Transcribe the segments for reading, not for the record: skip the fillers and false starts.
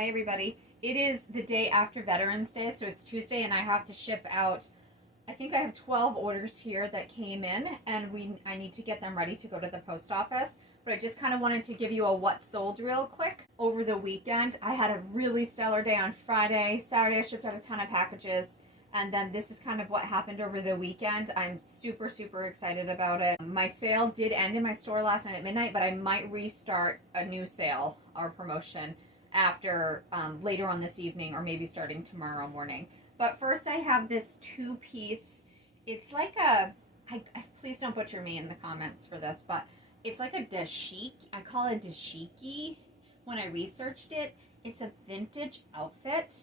Hi everybody. It is the day after Veterans Day, so it's Tuesday, and I have to ship out, I think I have 12 orders here that came in, and I need to get them ready to go to the post office. But I just kind of wanted to give you a what sold real quick. Over the weekend, I had a really stellar day on Friday. Saturday, I shipped out a ton of packages. And then this is kind of what happened over the weekend. I'm super, super excited about it. My sale did end in my store last night at midnight, but I might restart a new sale or promotion after later on this evening, or maybe starting tomorrow morning. But first I have this two-piece, it's like a, please don't butcher me in the comments for this, but it's like a dashiki. I call it a dashiki when I researched it. It's a vintage outfit,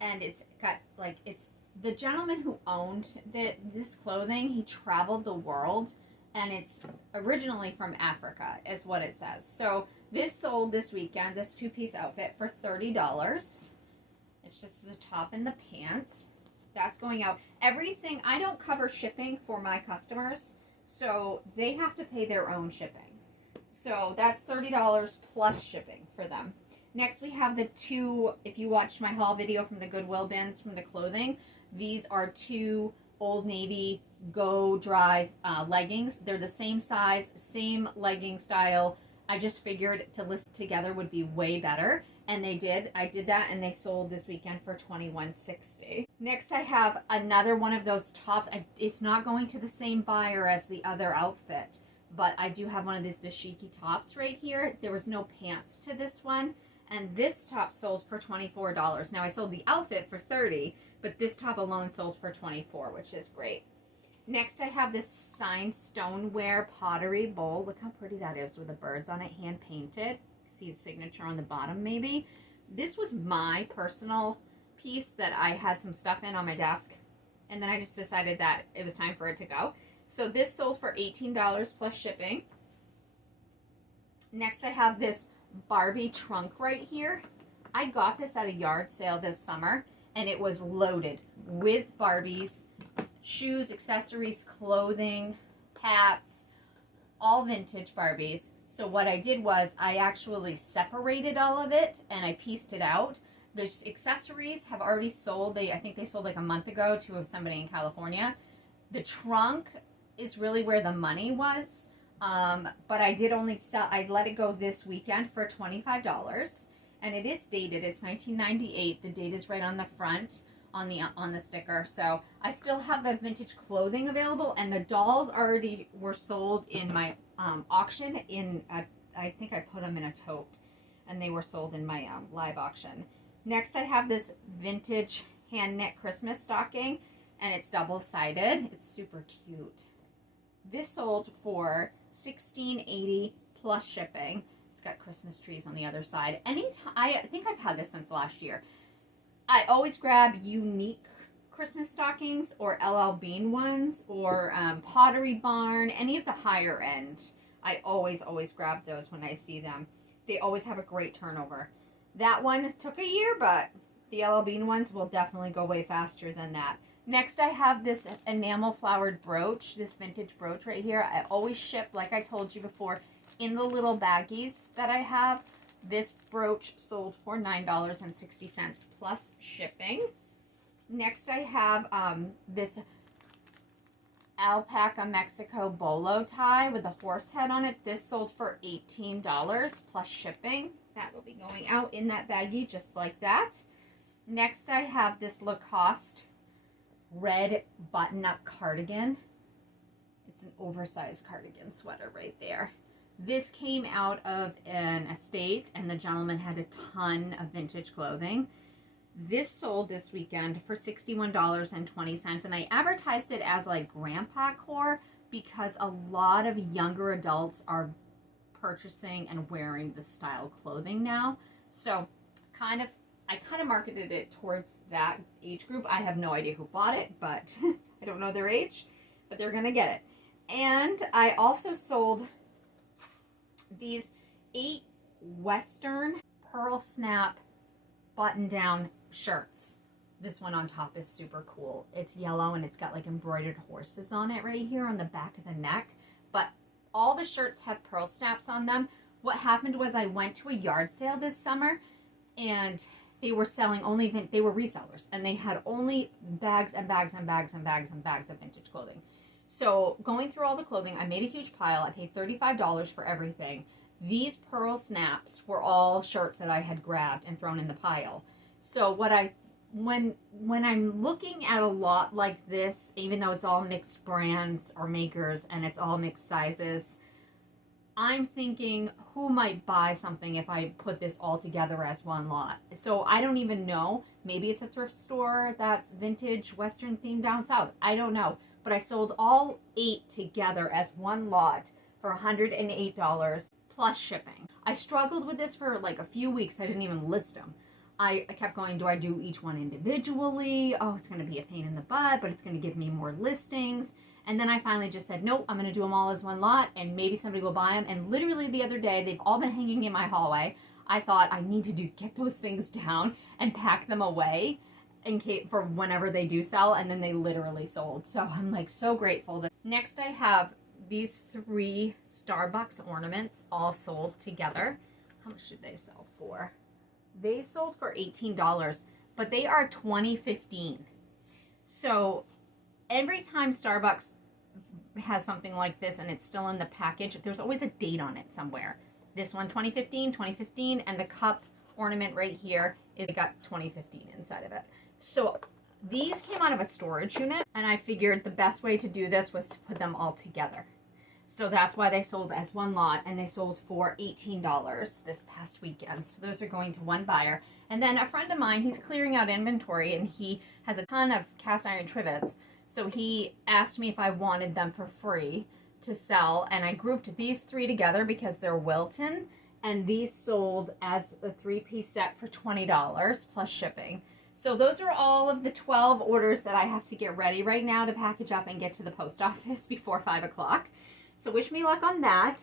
and it's got like, it's the gentleman who owned this clothing, he traveled the world, and it's originally from Africa, is what it says. So this sold this weekend, this two-piece outfit, for $30. It's just the top and the pants. That's going out. Everything, I don't cover shipping for my customers, so they have to pay their own shipping. So that's $30 plus shipping for them. Next we have the two, if you watched my haul video from the Goodwill bins from the clothing, these are two Old Navy Go Drive leggings. They're the same size, same legging style. I just figured to list together would be way better, and they did. I did that, and they sold this weekend for $21.60. Next I have another one of those tops. It's not going to the same buyer as the other outfit, but I do have one of these dashiki tops right here. There was no pants to this one, and this top sold for $24. Now I sold the outfit for $30, but this top alone sold for $24, which is great. Next I have this signed stoneware pottery bowl. Look how pretty that is with the birds on it, hand painted. See his signature on the bottom maybe. This was my personal piece that I had some stuff in on my desk, and then I just decided that it was time for it to go. So this sold for $18 plus shipping. Next I have this Barbie trunk right here. I got this at a yard sale this summer, and it was loaded with Barbies, shoes, accessories, clothing, hats, all vintage Barbies. So what I did was I actually separated all of it and I pieced it out. The accessories have already sold. I think they sold like a month ago to somebody in California. The trunk is really where the money was. But I did only sell, I let it go this weekend for $25, and it is dated. It's 1998. The date is right on the front on the sticker. So I still have the vintage clothing available, and the dolls already were sold in my auction. I think I put them in a tote, and they were sold in my live auction. Next I have this vintage hand knit Christmas stocking, and it's double-sided. It's super cute. This sold for $16.80 plus shipping. It's got Christmas trees on the other side. I think I've had this since last year. I always grab unique Christmas stockings, or LL Bean ones, or Pottery Barn, any of the higher end. I always grab those when I see them. They always have a great turnover. That one took a year, but the LL Bean ones will definitely go way faster than that. Next I have this enamel flowered brooch, this vintage brooch right here. I always ship, like I told you before, in the little baggies that I have. This brooch sold for $9.60 plus shipping. Next I have this alpaca Mexico bolo tie with a horse head on it. This sold for $18 plus shipping. That will be going out in that baggie just like that. Next I have this Lacoste red button-up cardigan. It's an oversized cardigan sweater right there. This came out of an estate, and the gentleman had a ton of vintage clothing. This sold this weekend for $61.20, and I advertised it as like grandpa core because a lot of younger adults are purchasing and wearing this style clothing now. So I kind of marketed it towards that age group. I have no idea who bought it, but I don't know their age, but they're gonna get it. And I also sold these 8 Western pearl snap button down shirts. This one on top is super cool. It's yellow, and it's got like embroidered horses on it right here on the back of the neck, but all the shirts have pearl snaps on them. What happened was I went to a yard sale this summer, and they were selling only, they were resellers, and they had only bags and bags and bags and bags and bags of vintage clothing. So going through all the clothing, I made a huge pile. I paid $35 for everything. These pearl snaps were all shirts that I had grabbed and thrown in the pile. So when I'm looking at a lot like this, even though it's all mixed brands or makers and it's all mixed sizes, I'm thinking, who might buy something if I put this all together as one lot? So I don't even know. Maybe it's a thrift store that's vintage Western themed down south. I don't know. But I sold all 8 together as one lot for $108 plus shipping. I struggled with this for like a few weeks. I didn't even list them. I kept going, do I do each one individually? Oh, it's going to be a pain in the butt, but it's going to give me more listings. And then I finally just said, nope, I'm going to do them all as one lot, and maybe somebody will buy them. And literally the other day, they've all been hanging in my hallway. I thought I need to get those things down and pack them away in case for whenever they do sell, and then they literally sold. So I'm like so grateful. Next I have these 3 Starbucks ornaments all sold together. How much did they sell for? They sold for $18, but they are 2015. So every time Starbucks has something like this and it's still in the package, there's always a date on it somewhere. This one 2015, and the cup ornament right here, it got 2015 inside of it. So these came out of a storage unit, and I figured the best way to do this was to put them all together. So that's why they sold as one lot, and they sold for $18 this past weekend. So those are going to one buyer. And then a friend of mine, he's clearing out inventory, and he has a ton of cast iron trivets. So he asked me if I wanted them for free to sell, and I grouped these 3 together because they're Wilton, and these sold as a 3-piece set for $20 plus shipping. So those are all of the 12 orders that I have to get ready right now to package up and get to the post office before 5 o'clock. So wish me luck on that.